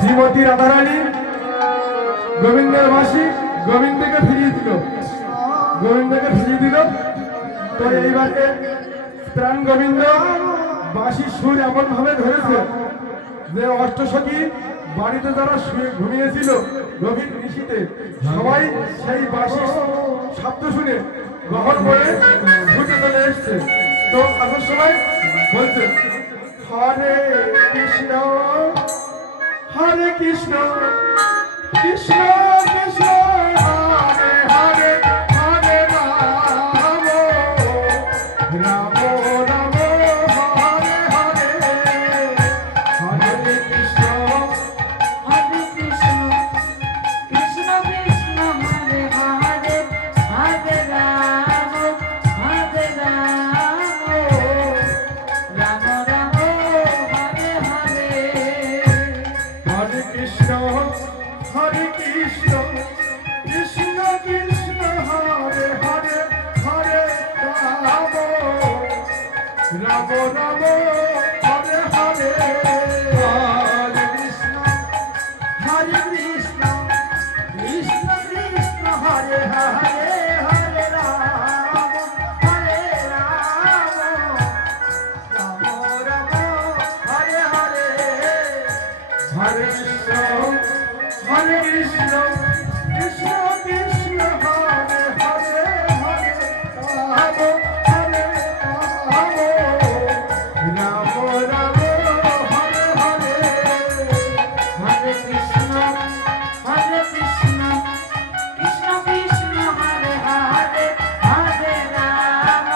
শ্রীমতী রাধারানী গোবিন্দের বাসী গোবিন্দকে ফিরিয়ে দিল, তো এইবারে প্রাণ গোবিন্দ বাঁশির সুর এমন ভাবে ধরেছে যে অষ্টসখী বাড়িতে যারা ঘুমিয়েছিল গভীর নিশীতে সবাই সেই বাঁশির শব্দ শুনে গ্রহণ করে ছুটে চলে এসছে। তো আসার সময় বলছে হরে কৃষ্ণ হরে কৃষ্ণ কৃষ্ণ কৃষ্ণ হরে হরে হরে রাম রাম রাম হরে হরে হরে কৃষ্ণ হরে কৃষ্ণ কৃষ্ণ কৃষ্ণ হরে হরে হরে রাম হরে রাম রাম রাম হরে হরে হরে কৃষ্ণ হরে কৃষ্ণ কৃষ্ণ কৃষ্ণ হরে হরে হরে রাম রাম রাম হরে হরে হরে কৃষ্ণ হরে কৃষ্ণ কৃষ্ণ কৃষ্ণ হরে হরে হরে রাম রাম রাম হরে হরে হরে কৃষ্ণ হরে কৃষ্ণ কৃষ্ণ কৃষ্ণ হরে হরে হরে রাম হরে রাম রাম হরে হরে হরে কৃষ্ণ হরে কৃষ্ণ কৃষ্ণ কৃষ্ণ হরে হরে হরে রাম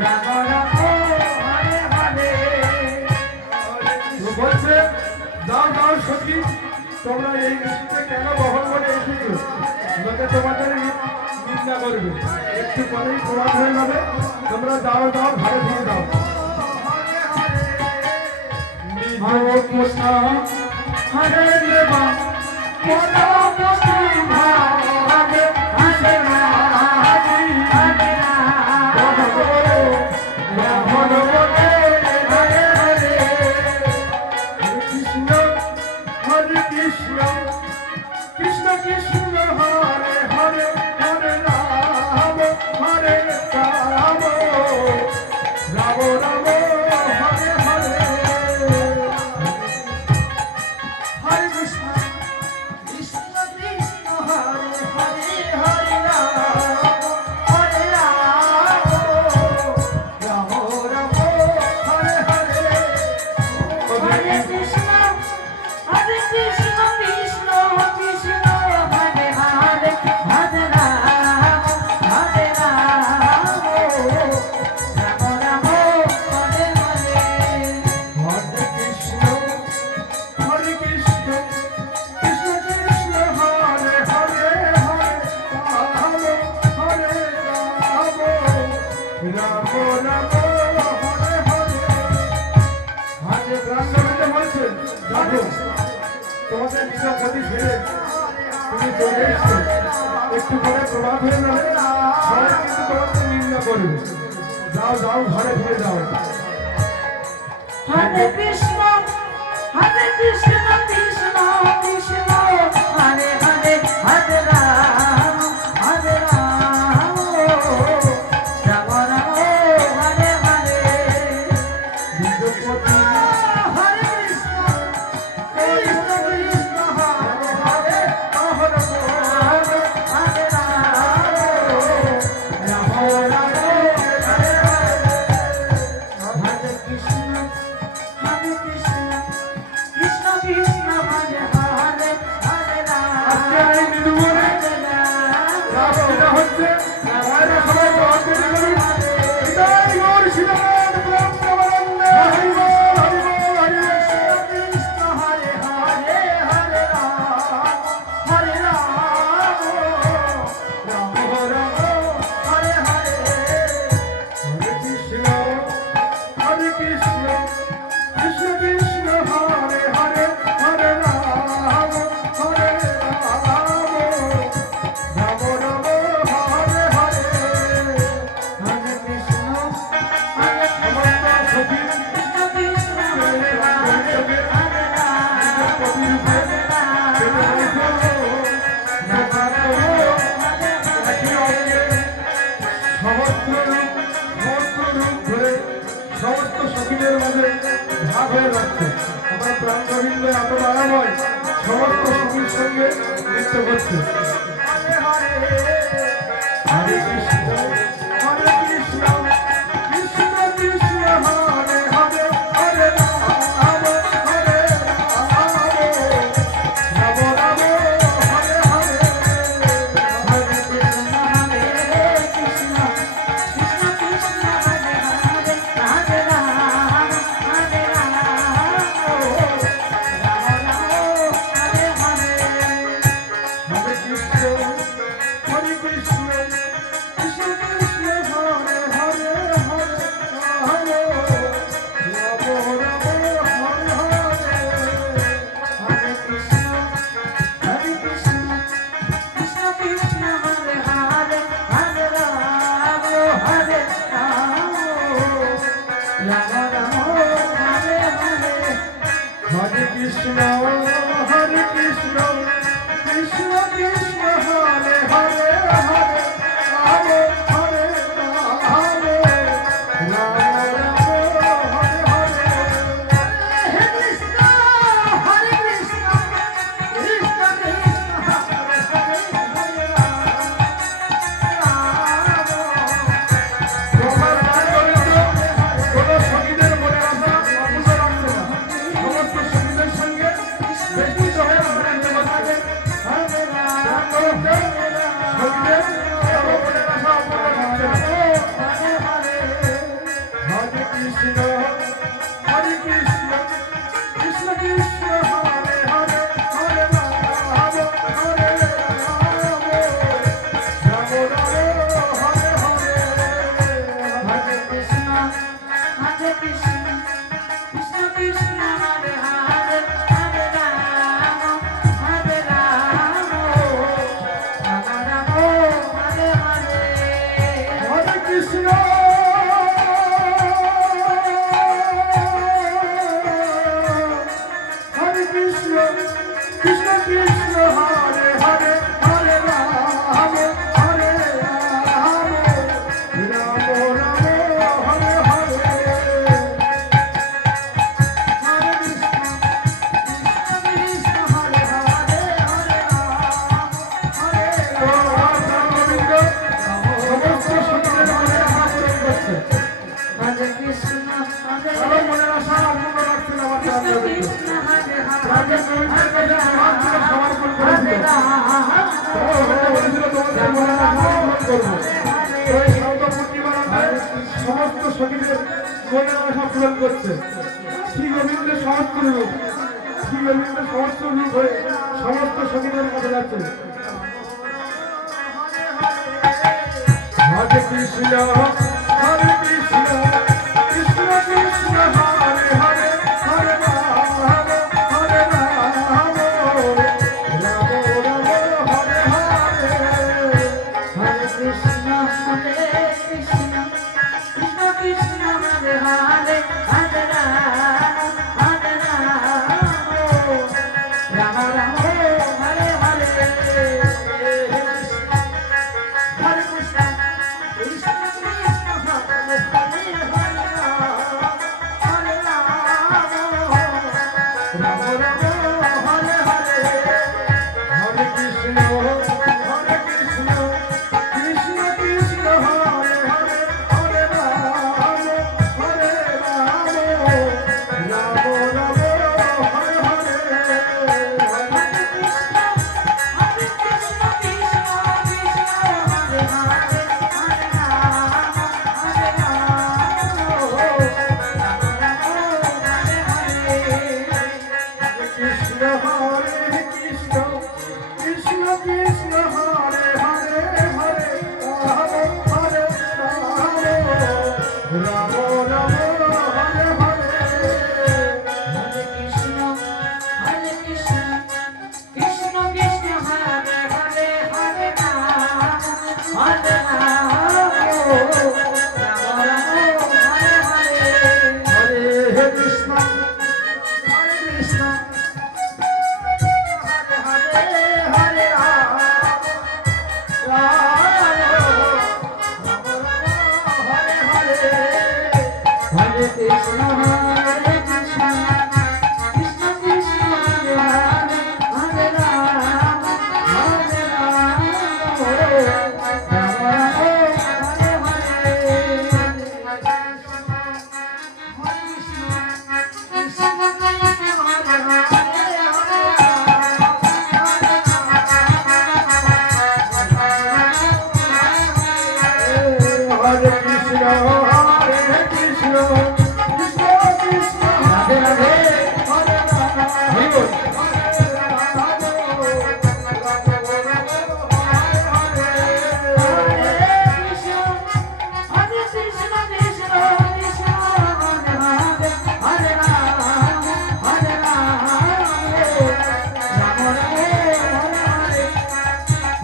রাম রাম হরে হরে তো বলছে যাও যাও সখী তোমরা এই ঋষিকে কেন বহন করে এসেছো, লোকে তোমাদের নিন্দা করবে, একটু পরেই প্রমাণ হয়ে যাবে, তোমরা যাও যাও ঘরে ফিরে যাও। হরে কৃষ্ণ হরে দেব কৃষ্ণ কৃষ্ণ হরে হরে রাধি হরে কৃষ্ণ হরে কৃষ্ণ কৃষ্ণ কৃষ্ণ হরে হরে হরে রাম হরে রাম রাম রাম হরে হরে হরে কৃষ্ণ কৃষ্ণ কৃষ্ণ হরে হরে হরে রাম হরে রাম রাম রাম হরে হরে হরে কৃষ্ণ কৃষ্ণ কৃষ্ণ হরে হরে হরে রাম হরে রাম রাম রাম হরে হরে হরে কৃষ্ণ হরে কৃষ্ণ কৃষ্ণ কৃষ্ণ হরে হরে হরে রাম হরে রাম রাম রাম হরে হরে হরে রামচন্দ্র বলছেন দেখো তোমাদের নিজের গতি ছেড়ে তুমি চলে এসছো, একটু পরে প্রভাব হয়ে যাবে, সবাই কিন্তু তোমাকে নিন্দা করবে, যাও যাও ঘরে ফিরে যাও। হরে কৃষ্ণ কৃষ্ণ কৃষ্ণ হরে হরে হরে রাম হরে রাম রাম রাম হরে হরে বিদ্যুৎপতি হরে কৃষ্ণ কৃষ্ণ কৃষ্ণ হরে হরে হরে রাম হরে রাম রাম রাম হরে হরে হরে কৃষ্ণ কৃষ্ণ কৃষ্ণ কৃষ্ণ হরে হরে হরে রাম আজকে এই নির্মলে হরে রাম রাসলীলা হচ্ছে, রায়রা সবাই গ্রহণ করে করুন। বিদায় গৌর শিলানাথ ব্রহ্মানন্দে হরি বল, হরি বল, হরি বল। কৃষ্ণ হরে হরে হরে রাম হরে রাম রাম রাম হরে হরে হরে কৃষ্ণ হরে কৃষ্ণ কৃষ্ণ কৃষ্ণ হরে হরে হরে রাম হরে রাম রাম রাম হরে হরে হরে কৃষ্ণ হরে সমস্ত সখী কৃষ্ণ কৃষ্ণ হরে সখীদের মাঝে ভাগ হয়ে যাচ্ছে। আমার প্রাণ গোবিন্দ এত দয়াময়, সমস্ত সখীর সঙ্গে নৃত্য করছে। হরে কৃষ্ণ হরে কৃষ্ণ কৃষ্ণ কৃষ্ণ হরে হরে হরে রাম হরে রাম রাম রাম হরে হরে। হরে কৃষ্ণ হরে কৃষ্ণ কৃষ্ণ কৃষ্ণ হরে হরে হরে রাম হরে রাম রাম রাম হরে হরে। হরে কৃষ্ণ হরে কৃষ্ণ কৃষ্ণ কৃষ্ণ হরে হরে হরে রাম রাম হরে হরে। হরে কৃষ্ণ হরে কৃষ্ণ কৃষ্ণ কৃষ্ণ হরে হরে হরে রাম হরে রাম রাম রাম হরে হরে। হরে কৃষ্ণ হরে কৃষ্ণ কৃষ্ণ কৃষ্ণ হরে হরে হরে রাম হরে রাম রাম রাম হরে হরে। হরে কৃষ্ণ হরে কৃষ্ণ কৃষ্ণ কৃষ্ণ হরে হরে হরে রাম রাম। তোমার প্রাণ গোবিন্দ কোন সখীদের মনে আশা অপূর্ণ রাখছে না। সমস্ত সখীদের সঙ্গে বেষ্টিত হয়ে আনন্দ করছে। হরে রাম প্রাণ গোবিন্দ সখীদের কোনো মনের আশা অপূর্ণ রাখছে না। হরে হরে। হরে কৃষ্ণ হরে কৃষ্ণ কৃষ্ণ কৃষ্ণ হরে হরে হরে রাম হরে রাম রাম রাম হরে হরে। হরে কৃষ্ণ হরে কৃষ্ণ কৃষ্ণ কৃষ্ণ হরে হরে হরে রাম হরে রাম রাম রাম হরে হরে। হরে কৃষ্ণ হরে কৃষ্ণ কৃষ্ণ কৃষ্ণ হরে হরে হরে রাম হরে রাম রাম রাম হরে হরে। হরে কৃষ্ণ কৃষ্ণ কৃষ্ণ হরে হরে হরে রাম হরে আমার রাম। প্রাণ গোবিন্দ সমস্ত সখীদের মনে আশা পূরণ করছে। হরে কৃষ্ণ হরে কারো মনের আশা অপূর্ণ রাখছে না আমার প্রাণ কৃষ্ণ গোবিন্দ। কৃষ্ণ হরে প্রাণ হরে গোবিন্দের কাছে আমার জীবন সমর্পণ হরে করেছিল। রাম বলেছিল তোমাদের মনের আশা পূরণ করবো। তো এই সৌদ পূর্ণিমার রাতে সমস্ত সখীদের মনের আশা পূরণ করছে। শ্রী গোবিন্দের সমস্ত রূপ, শ্রী গোবিন্দের সমস্ত রূপ হয়ে সমস্ত সখীদের কাছে যাচ্ছে। হরে কৃষ্ণ হরে কৃষ্ণ কৃষ্ণ কৃষ্ণ হরে হরে হরে রাম হরে রাম রাম রাম হরে হরে। হরে কৃষ্ণ হরে কৃষ্ণ কৃষ্ণ কৃষ্ণ হরে হরে হরে রাম হরে রাম রাম রাম হরে হরে। হরে কৃষ্ণ কৃষ্ণ কৃষ্ণ হরে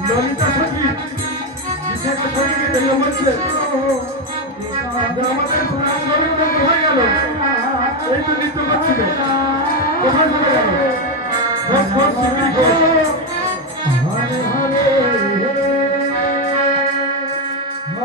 ললিতা সখী বিশেষ সখীকে দেখে বলছে আমাদের সুনাম গোবিন্দ কোথায় গেল? এই তো নৃত্য করছিল, কোথায় চলে গেল?